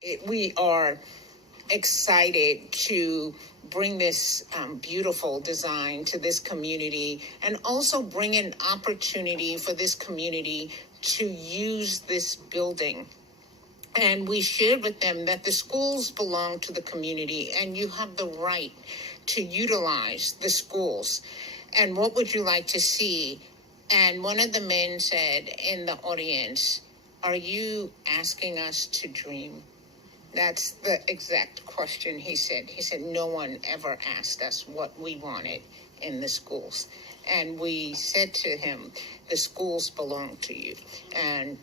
We are excited to bring this beautiful design to this community and also bring an opportunity for this community to use this building. And we shared with them that the schools belong to the community and you have the right to utilize the schools. And what would you like to see? And one of the men said in the audience, "Are you asking us to dream?" That's the exact question he said. He said, "No one ever asked us what we wanted in the schools." And we said to him, "The schools belong to you." And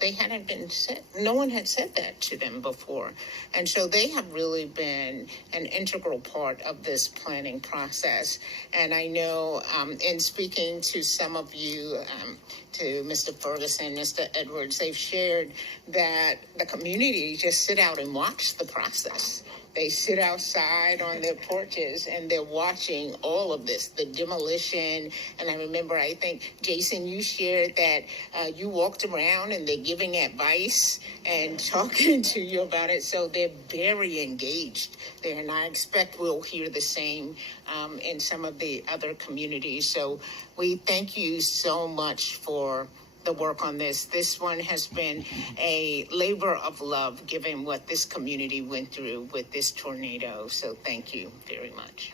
they hadn't been said, no one had said that to them before. And so they have really been an integral part of this planning process. And I know in speaking to some of you, to Mr. Ferguson, Mr. Edwards, they've shared that the community just sit out and watch the process. They sit outside on their porches and they're watching all of this, the demolition. And I remember, I think, Jason, you shared that you walked around and they're giving advice and talking to you about it. So they're very engaged there. And I expect we'll hear the same in some of the other communities. So we thank you so much for the work on this. This one has been a labor of love given what this community went through with this tornado. So thank you very much.